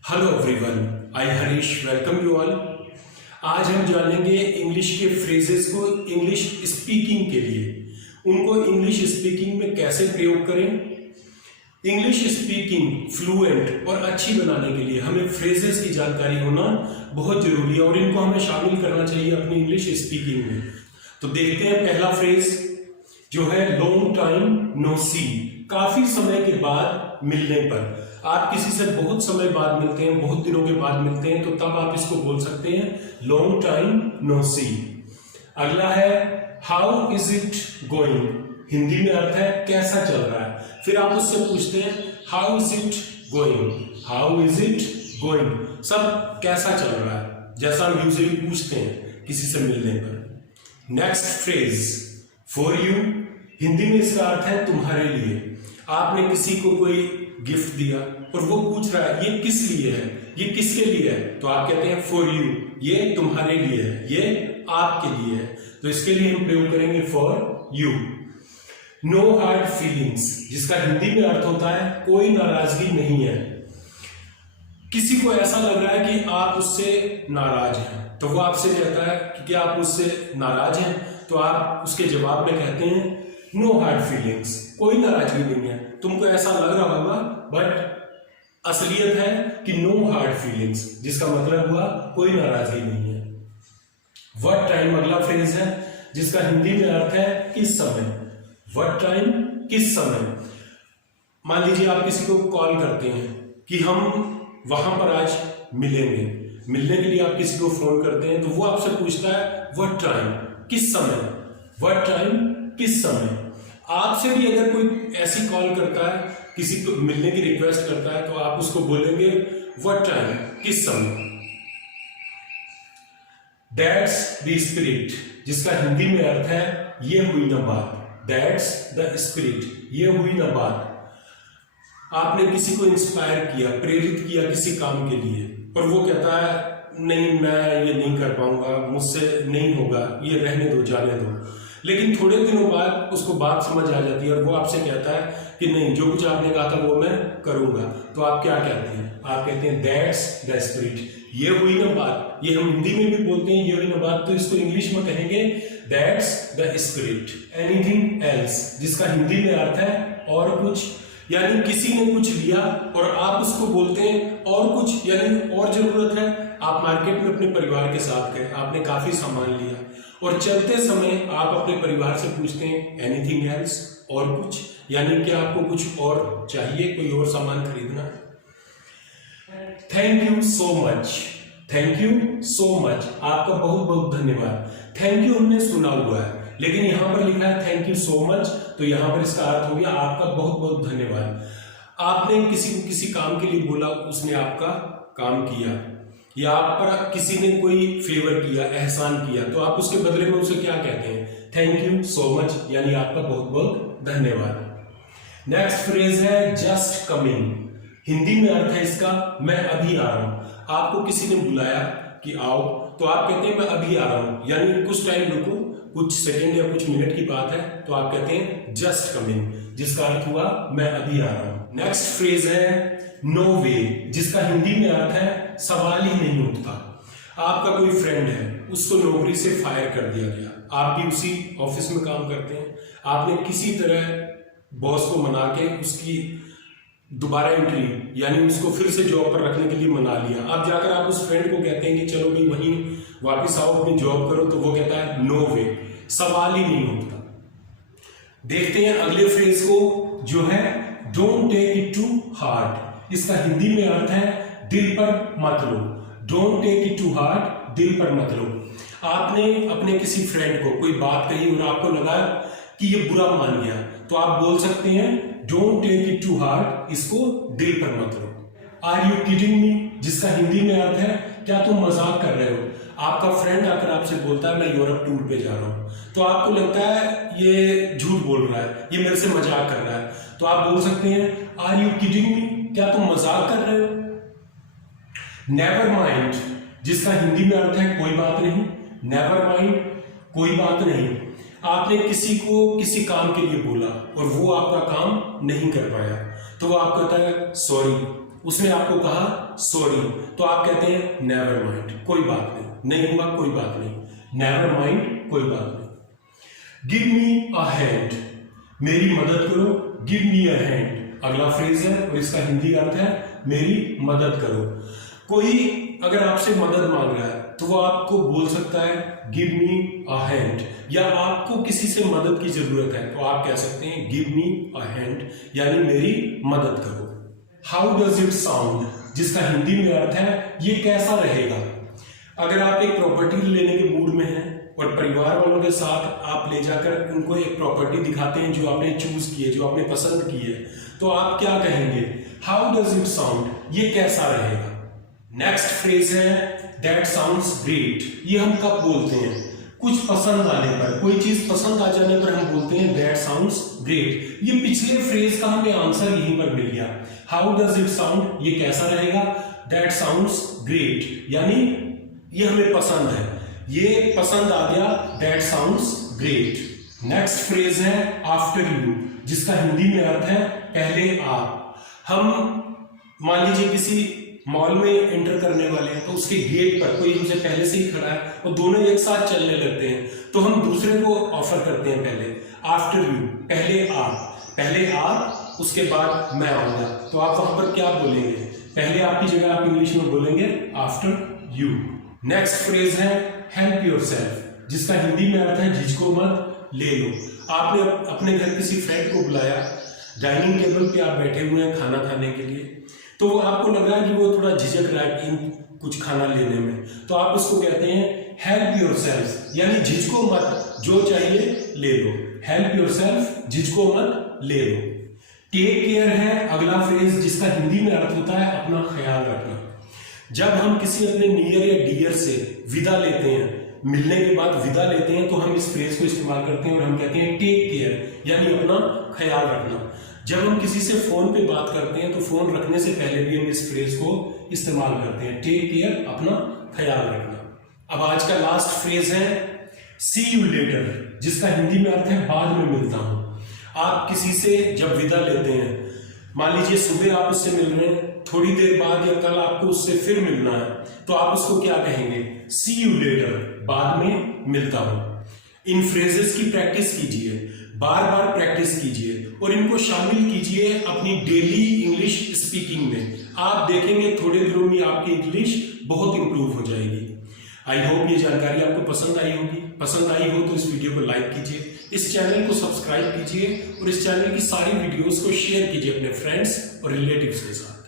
Hello everyone, I Harish welcome you all. आज हम जानेंगे इंग्लिश के फ्रेजेस को इंग्लिश स्पीकिंग के लिए, उनको इंग्लिश स्पीकिंग में कैसे प्रयोग करें। इंग्लिश स्पीकिंग फ्लुएंट और अच्छी बनाने के लिए हमें फ्रेजेस की जानकारी होना बहुत जरूरी है और इनको हमें शामिल करना चाहिए अपनी इंग्लिश स्पीकिंग में। तो देखते हैं पहला फ्रेज जो है लॉन्ग टाइम नो सी। काफी समय के बाद मिलने पर, आप किसी से बहुत समय बाद मिलते हैं, बहुत दिनों के बाद मिलते हैं, तो तब आप इसको बोल सकते हैं लॉन्ग टाइम नो सी। अगला है how is it going. Hindi में अर्थ है कैसा चल रहा है। फिर आप उससे पूछते हैं how is it going, how is it going, सब कैसा चल रहा है, जैसा हम यूजुअली पूछते हैं किसी से मिलने पर। Next phrase for you. Hindi में इसका अर्थ है तुम्हारे लिए। आपने किसी को कोई गिफ्ट दिया और वो पूछ रहा है ये किस लिए है, ये किसके लिए है, तो आप कहते हैं फॉर यू, ये तुम्हारे लिए है, ये आपके लिए है। तो इसके लिए हम प्रयोग करेंगे for you. No hard feelings, जिसका हिंदी में अर्थ होता है कोई नाराजगी नहीं है। किसी को ऐसा लग रहा है कि आप उससे नाराज हैं, तो वो आपसे कहता है कि क्या आप उससे नाराज हैं, तो आप उसके जवाब में कहते हैं नो हार्ड फीलिंग्स, कोई नाराजगी नहीं है। तुमको ऐसा लग रहा होगा बट असलियत है कि नो हार्ड फीलिंग्स, जिसका मतलब हुआ कोई नाराजगी नहीं है। व्हाट टाइम अगला फ्रेज है जिसका हिंदी में अर्थ है किस समय। व्हाट टाइम, किस समय। मान लीजिए आप किसी को कॉल करते हैं कि हम वहां पर आज मिलेंगे। मिलने के लिए आप किसी को फोन करते हैं तो वो आपसे पूछता है व्हाट टाइम, किस समय। व्हाट टाइम, किस समय। आपसे भी अगर कोई ऐसी कॉल करता है, किसी को मिलने की रिक्वेस्ट करता है, तो आप उसको बोलेंगे व्हाट टाइम, किस समय। दैट्स द स्पिरिट, जिसका हिंदी में अर्थ है ये हुई ना बात। दैट्स द स्पिरिट, ये हुई ना बात। आपने किसी को इंस्पायर किया, प्रेरित किया किसी काम के लिए, और वो कहता है नहीं मैं ये नहीं कर पाऊंगा, मुझसे नहीं होगा, ये रहने दो, जाने दो। लेकिन थोड़े दिनों बाद उसको बात समझ आ जाती है और वो आपसे कहता है कि नहीं, जो कुछ आपने कहा था वो मैं करूंगा। तो आप क्या कहते हैं? आप कहते हैं दैट्स द स्पिरिट, ये हुई ना बात। ये हम हिंदी में भी बोलते हैं ये हुई ना बात, तो इसको इंग्लिश में कहेंगे that's the spirit. Anything else, जिसका हिंदी में अर्थ है और कुछ, यानी किसी ने कुछ लिया और आप उसको बोलते हैं और कुछ, यानी और जरूरत है। आप मार्केट में अपने परिवार के साथ गए, आपने काफी सामान लिया और चलते समय आप अपने परिवार से पूछते हैं एनीथिंग एल्स, और कुछ, यानी कि आपको कुछ और चाहिए, कोई और सामान खरीदना है। Thank you so much, thank you so much, आपका बहुत बहुत धन्यवाद। थैंक यू हमने सुना हुआ है, लेकिन यहां पर लिखा है थैंक यू सो मच, तो यहां पर इसका अर्थ हो गया आपका बहुत बहुत धन्यवाद। आपने किसी को किसी काम के लिए बोला, उसने आपका काम किया, या आप पर किसी ने कोई फेवर किया, एहसान किया, तो आप उसके बदले में उसे क्या कहते हैं? थैंक यू सो मच, यानी आपका बहुत बहुत धन्यवाद। नेक्स्ट फ्रेज है जस्ट कमिंग। हिंदी में अर्थ है इसका मैं अभी आ रहा हूं। आपको किसी ने बुलाया कि आओ, तो आप कहते हैं मैं अभी आ रहा हूं, यानी कुछ टाइम रुको, कुछ सेकेंड या कुछ मिनट की बात है, तो आप कहते हैं जस्ट कमिंग, जिसका अर्थ हुआ मैं अभी आ रहा हूं। नेक्स्ट फ्रेज है नो वे, जिसका हिंदी में अर्थ है सवाल ही नहीं उठता। आपका कोई फ्रेंड है, उसको नौकरी से फायर कर दिया गया, आप भी उसी ऑफिस में काम करते हैं, आपने किसी तरह बॉस को मना के उसकी दोबारा एंट्री, यानी उसको फिर से जॉब पर रखने के लिए मना लिया। अब जाकर आप उस फ्रेंड को कहते हैं कि चलो भाई वहीं वापस आओ, अपनी जॉब करो, तो वो कहता है नो वे, सवाल ही नहीं उठता। देखते हैं अगले फ्रेज को जो है don't take it to heart. इसका हिंदी में अर्थ है दिल पर मत लो। Don't take it to heart, दिल पर मत लो। आपने अपने किसी फ्रेंड को कोई बात कही और आपको लगा कि ये बुरा मान गया, तो आप बोल सकते हैं don't take it to heart, इसको दिल पर मत लो। आर यू किडिंग मी, जिसका हिंदी में अर्थ है क्या तुम मजाक कर रहे हो। आपका फ्रेंड आकर आपसे बोलता है मैं यूरोप टूर पे जा रहा हूं, तो आपको लगता है ये झूठ बोल रहा है, ये मेरे से मजाक कर रहा है, तो आप बोल सकते हैं आर यू किडिंग मी, क्या तुम मजाक कर रहे हो। नेवर माइंड, जिसका हिंदी में अर्थ है कोई बात नहीं। नेवर माइंड, कोई बात नहीं। आपने किसी को किसी काम के लिए बोला और वो आपका काम नहीं कर पाया, तो वो आप कहता है सॉरी, उसने आपको कहा सॉरी, तो आप कहते हैं नेवर माइंड, कोई बात नहीं हुआ कोई बात नहीं, नेवर माइंड कोई बात नहीं। गिव मी अ हैंड, मेरी मदद करो, गिव मी अ हैंड अगला फ्रेज है और इसका हिंदी अर्थ है मेरी मदद करो। कोई अगर आपसे मदद मांग रहा है तो वो आपको बोल सकता है गिव मी अ हैंड, या आपको किसी से मदद की जरूरत है तो आप कह सकते हैं गिव मी अ हैंड, यानी मेरी मदद करो। हाउ डज इट साउंड, जिसका हिंदी में अर्थ है ये कैसा रहेगा। अगर आप एक प्रॉपर्टी लेने के मूड में हैं और परिवार वालों के साथ आप ले जाकर उनको एक प्रॉपर्टी दिखाते हैं जो आपने चूज की है, जो आपने पसंद की है, तो आप क्या कहेंगे, हाउ डज इट साउंड, ये कैसा रहेगा। नेक्स्ट फ्रेज है दैट साउंड्स ग्रेट, ये हम कब बोलते हैं, कुछ पसंद आने पर, कोई चीज पसंद आ जाने पर हम बोलते हैं दैट साउंड्स ग्रेट। ये पिछले फ्रेज का हमें आंसर यहीं पर मिल गया। हाउ डज इट साउंड, ये कैसा रहेगा, दैट साउंड्स ग्रेट, यानी ये हमें पसंद है, ये पसंद आ गया, that sounds great. Next phrase है आफ्टर यू, जिसका हिंदी में अर्थ है पहले आप। हम मान लीजिए किसी मॉल में एंटर करने वाले हैं तो उसके गेट पर कोई हमसे पहले से ही खड़ा है और दोनों एक साथ चलने लगते हैं, तो हम दूसरे को ऑफर करते हैं पहले, आफ्टर यू, पहले आप उसके बाद मैं आऊंगा, तो आप वहां पर क्या बोलेंगे, पहले आपकी जगह आप इंग्लिश में बोलेंगे आफ्टर यू। नेक्स्ट फ्रेज है हेल्प योरसेल्फ, जिसका हिंदी में अर्थ है झिझको मत, ले लो। आपने अपने घर किसी फ्रेंड को बुलाया, डाइनिंग टेबल पे आप बैठे हुए हैं खाना खाने के लिए, तो आपको लग रहा है कि वो थोड़ा झिझक रहा है कि कुछ खाना लेने में, तो आप उसको कहते हैं हेल्प योरसेल्फ, यानी झिझको मत, जो चाहिए ले लो, हेल्प योरसेल्फ, झिझको मत ले लो। टेक केयर है अगला फ्रेज, जिसका हिंदी में अर्थ होता है अपना ख्याल रखना। जब हम किसी अपने नियर या डियर से विदा लेते हैं, मिलने के बाद विदा लेते हैं, तो हम इस फ्रेज को इस्तेमाल करते हैं और हम कहते हैं टेक केयर, यानी अपना ख्याल रखना। जब हम किसी से फोन पे बात करते हैं तो फोन रखने से पहले भी हम इस फ्रेज को इस्तेमाल करते हैं, टेक केयर, अपना ख्याल रखना। अब आज का लास्ट फ्रेज है सी यू लेटर, जिसका हिंदी में अर्थ है बाद में मिलता हूं। आप किसी से जब विदा लेते हैं, मान लीजिए सुबह आप उससे मिल रहे हैं, थोड़ी देर बाद या कल आपको उससे फिर मिलना है, तो आप उसको क्या कहेंगे, सी यू लेटर, बाद में मिलता हूं। इन फ्रेजेस की प्रैक्टिस कीजिए, बार बार प्रैक्टिस कीजिए और इनको शामिल कीजिए अपनी डेली इंग्लिश स्पीकिंग में। आप देखेंगे थोड़े दिनों में आपकी इंग्लिश बहुत इंप्रूव हो जाएगी। आई होप ये जानकारी आपको पसंद आई होगी। पसंद आई हो तो इस वीडियो को लाइक कीजिए, इस चैनल को सब्सक्राइब कीजिए और इस चैनल की सारी वीडियोस को शेयर कीजिए अपने फ्रेंड्स और रिलेटिव्स के साथ।